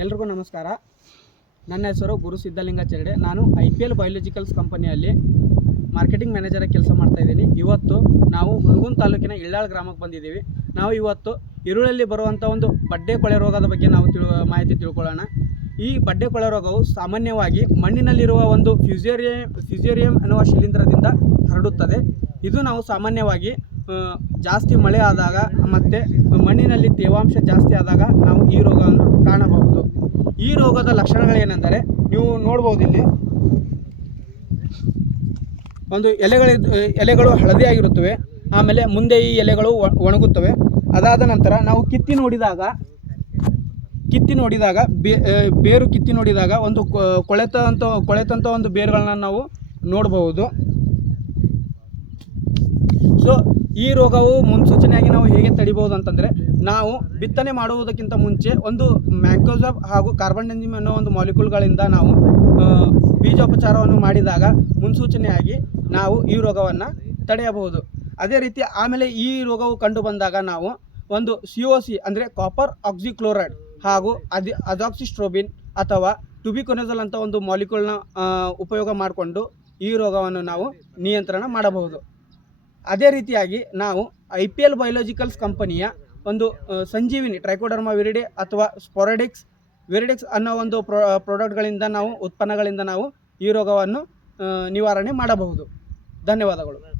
ಎಲ್ರಿಗೂ ನಮಸ್ಕಾರ. ನನ್ನ ಹೆಸರು ಗುರು ಸಿದ್ಧಲಿಂಗಾಚಾರ್ಯ ನಾನು ಐ ಪಿ ಎಲ್ ಬಯೋಲಜಿಕಲ್ಸ್ ಕಂಪನಿಯಲ್ಲಿ ಮಾರ್ಕೆಟಿಂಗ್ ಮ್ಯಾನೇಜರಾಗಿ ಕೆಲಸ ಮಾಡ್ತಾ ಇದ್ದೀನಿ. ಇವತ್ತು ನಾವು ಹುಣಗುನ್ ತಾಲೂಕಿನ ಇಳ್ಳಾಳ್ ಗ್ರಾಮಕ್ಕೆ ಬಂದಿದ್ದೀವಿ. ನಾವು ಇವತ್ತು ಈರುಳ್ಳಿಯಲ್ಲಿ ಬರುವಂಥ ಒಂದು ಬಡ್ಡೆ ಕೊಳೆ ರೋಗದ ಬಗ್ಗೆ ನಾವು ಮಾಹಿತಿ ತಿಳ್ಕೊಳ್ಳೋಣ. ಈ ಬಡ್ಡೆ ಕೊಳೆ ರೋಗವು ಸಾಮಾನ್ಯವಾಗಿ ಮಣ್ಣಿನಲ್ಲಿರುವ ಒಂದು ಫ್ಯೂಸೇರಿಯಂ ಫ್ಯೂಸೇರಿಯಂ ಅನ್ನುವ ಶಿಲೀಂಧ್ರದಿಂದ ಹರಡುತ್ತದೆ. ಇದು ನಾವು ಸಾಮಾನ್ಯವಾಗಿ ಜಾಸ್ತಿ ಮಳೆ ಆದಾಗ ಮತ್ತು ಮಣ್ಣಿನಲ್ಲಿ ತೇವಾಂಶ ಜಾಸ್ತಿ ಆದಾಗ ನಾವು ಈ ರೋಗವನ್ನು ಕಾಣಬಹುದು. ಈ ರೋಗದ ಲಕ್ಷಣಗಳೇನೆಂದರೆ ನೀವು ನೋಡ್ಬೋದು ಇಲ್ಲಿ. ಒಂದು ಎಲೆಗಳ, ಎಲೆಗಳು ಹಳದಿಯಾಗಿರುತ್ತವೆ. ಆಮೇಲೆ ಮುಂದೆ ಈ ಎಲೆಗಳು ಒಣಗುತ್ತವೆ. ಅದಾದ ನಂತರ ನಾವು ಕಿತ್ತಿ ನೋಡಿದಾಗ ಕಿತ್ತಿ ನೋಡಿದಾಗ ಬೇರು ಕಿತ್ತಿ ನೋಡಿದಾಗ ಒಂದು ಕೊಳೆತಂತ ಕೊಳೆತಂತ ಒಂದು ಬೇರುಗಳನ್ನ ನಾವು ನೋಡಬಹುದು ಸೊ ಈ ರೋಗವು ಮುನ್ಸೂಚನೆಯಾಗಿ ನಾವು ಹೇಗೆ ತಡಿಬೋದು ಅಂತಂದರೆ, ನಾವು ಬಿತ್ತನೆ ಮಾಡುವುದಕ್ಕಿಂತ ಮುಂಚೆ ಒಂದು ಮ್ಯಾಂಕೋಸಬ್ ಹಾಗೂ ಕಾರ್ಬನ್ ಡೆಂಜಿಮ್ ಅನ್ನೋ ಒಂದು ಮಾಲಿಕ್ಯೂಲ್ಗಳಿಂದ ನಾವು ಬೀಜೋಪಚಾರವನ್ನು ಮಾಡಿದಾಗ ಮುನ್ಸೂಚನೆಯಾಗಿ ನಾವು ಈ ರೋಗವನ್ನು ತಡೆಯಬಹುದು. ಅದೇ ರೀತಿ ಆಮೇಲೆ ಈ ರೋಗವು ಕಂಡು ಬಂದಾಗ ನಾವು ಒಂದು ಸಿ ಒ ಸಿ ಅಂದರೆ ಕಾಪರ್ ಆಕ್ಸಿಕ್ಲೋರೈಡ್ ಹಾಗೂ ಅದಿ ಅಜಾಕ್ಸಿಸ್ಟ್ರೋಬಿನ್ ಅಥವಾ ಟುಬಿಕೊನೆಜಲ್ ಅಂತ ಒಂದು ಮಾಲಿಕ್ಯೂಲ್ನ ಉಪಯೋಗ ಮಾಡಿಕೊಂಡು ಈ ರೋಗವನ್ನು ನಾವು ನಿಯಂತ್ರಣ ಮಾಡಬಹುದು. ಅದೇ ರೀತಿಯಾಗಿ ನಾವು ಐ ಪಿ ಎಲ್ ಬಯೋಲಾಜಿಕಲ್ಸ್ ಕಂಪನಿಯ ಒಂದು ಸಂಜೀವಿನಿ ಟ್ರೈಕೋಡರ್ಮಾ ವಿರಿಡೆ ಅಥವಾ ಸ್ಪೊರಡಿಕ್ಸ್ ವಿರಿಡಿಕ್ಸ್ ಅನ್ನೋ ಒಂದು ಪ್ರೊ ಪ್ರಾಡಕ್ಟ್ಗಳಿಂದ ನಾವು, ಉತ್ಪನ್ನಗಳಿಂದ ನಾವು ಈ ರೋಗವನ್ನು ನಿವಾರಣೆ ಮಾಡಬಹುದು. ಧನ್ಯವಾದಗಳು.